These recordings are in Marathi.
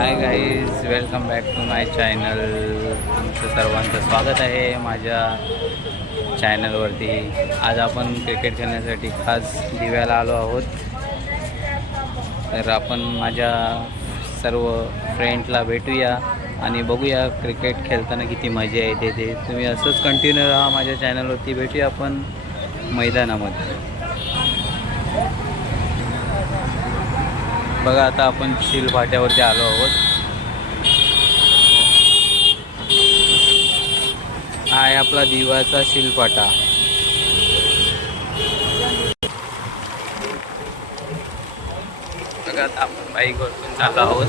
High guys, welcome back to my channel. तुमचं सर्वांचं स्वागत आहे माझ्या चॅनलवरती. आज आपण क्रिकेट खेळण्यासाठी खास दिव्याला आलो आहोत. तर आपण माझ्या सर्व फ्रेंडला भेटूया आणि बघूया क्रिकेट खेळताना किती मजा येते ते. तुम्ही असंच कंटिन्यू राहा माझ्या चॅनलवरती. भेटूया आपण मैदानामध्ये. बघा, आता आपण शील फाट्यावरती आलो आहोत. हा आहे आपला दिवाचा शील फाटा. बघा, आता आपण बाईकवरून चाललो आहोत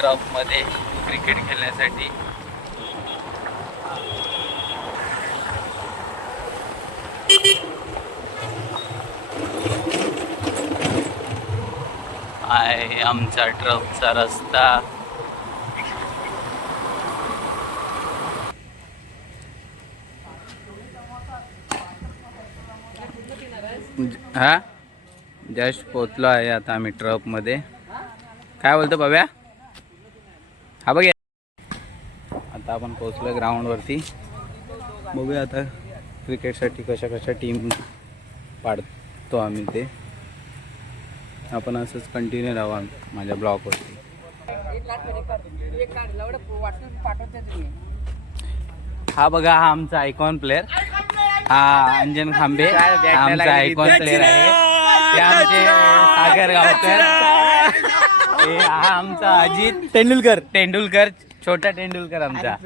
ट्रकमध्ये क्रिकेट खेळण्यासाठी. आहे आमचा ट्रकचा रस्ता. हा जस्ट पोचलो आहे आता आम्ही ट्रकमध्ये. काय बोलतो बाब्या? हा बघ, आता आपण पोचलो ग्राउंडवरती. बघूया आता क्रिकेटसाठी कशा कशा टीम पाडतो आम्ही ते. आपण असंच कंटिन्यू राहू माझ्या ब्लॉगवरती. हा बघा, हा आमचा आयकॉन प्लेअर. हा अंजन खांबे आमचा आयकॉन प्लेअर आहे. ते आमचे सागर गावकर. हा आमचा अजित तेंडुलकर छोटा तेंडुलकर आमचा.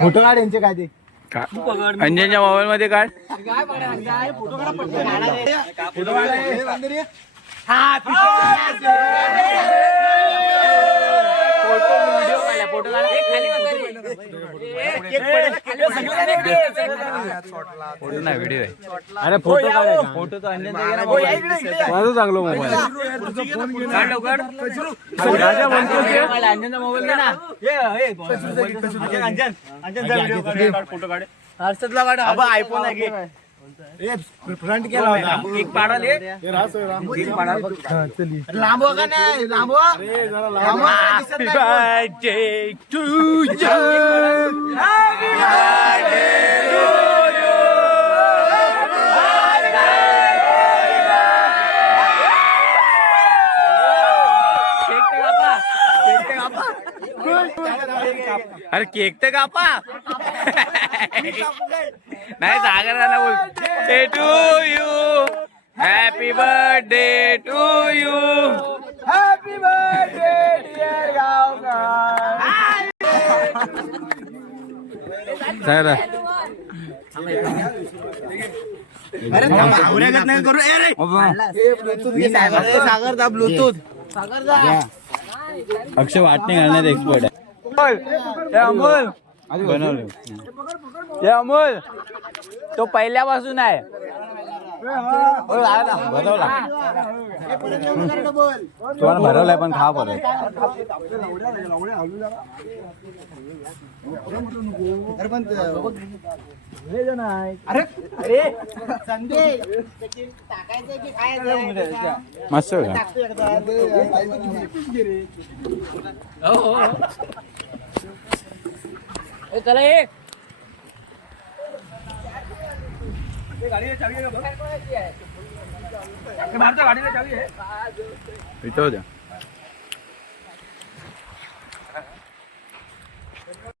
फोटो काढ यांचे काय ते. अंजनच्या मोबाईल मध्ये काढ. फोटो नाही, व्हिडिओ आहे. अरे फोटो फोटो तर अंजन माझं चांगलो मोबाईल. अंजनचा मोबाईल दे ना. फोटो काढ. आयफोन आहे. फ्रंट केला होता. एक पाडाले लांब का नाही लांब. अरे केक तर कापा. नाही, सागर ना बोल. Day to you, happy birthday to you, happy birthday dear Gaonkar. Sir Sagar दा ब्लूटूथ. अक्षय वाटणे घालण्यात एक्सपर्ट आहे. अमोल बनवलं. हे अमोल तो पहिल्यापासून आहे. तुम्हाला भरवलाय पण खा परत. मस्त चला एक गाडीला चावी आहे.